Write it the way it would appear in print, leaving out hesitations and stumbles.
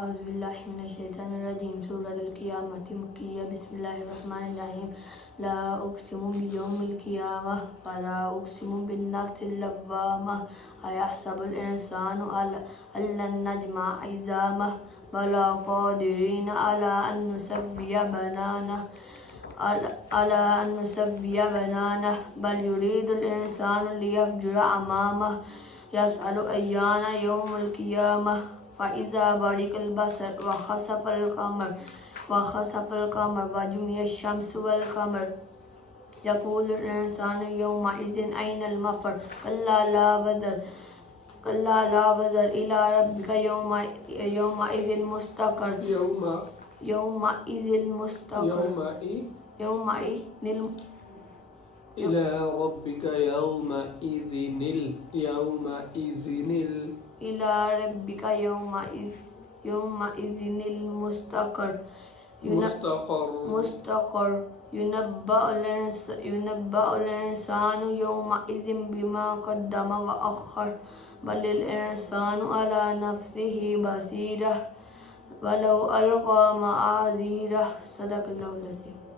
औज़ुबिल्लाहिमिनश्शैतानिर्रजीम सूरतुल क़ियामह मक्किय्यह बिस्मिल्लाहिर्रहमानिर्रहीम ला उक़्सिमु बियौमिल क़ियामह व ला उक़्सिमु बिन्नफ़्सिल लव्वामह अयहसबुल इंसानु अल्लन नजमअ इज़ामह बला क़ादिरीन अला अन नुसव्विय बनानह बल युरीदुल इंसानु लियफ़्जुर अमामह यसअलु अय्याना यौमुल क़ियामह फ़इज़ा बरिक़ल बसर व ख़सफ़ल क़मर व जुमिअश शम्सु वल क़मर यक़ूलुल इंसानु यौमइज़िन अयनल मफ़र कल्ला ला वज़र इला रब्बिका यौमइज़िन मुस्तक़र إلى ربك إلى ربك يومئذ المستقر ينبأ الإنسان يومئذ بما قدم وأخر بل الإنسان على نفسه بصيرة ولو ألقى معاذيره صدق الله العظيم.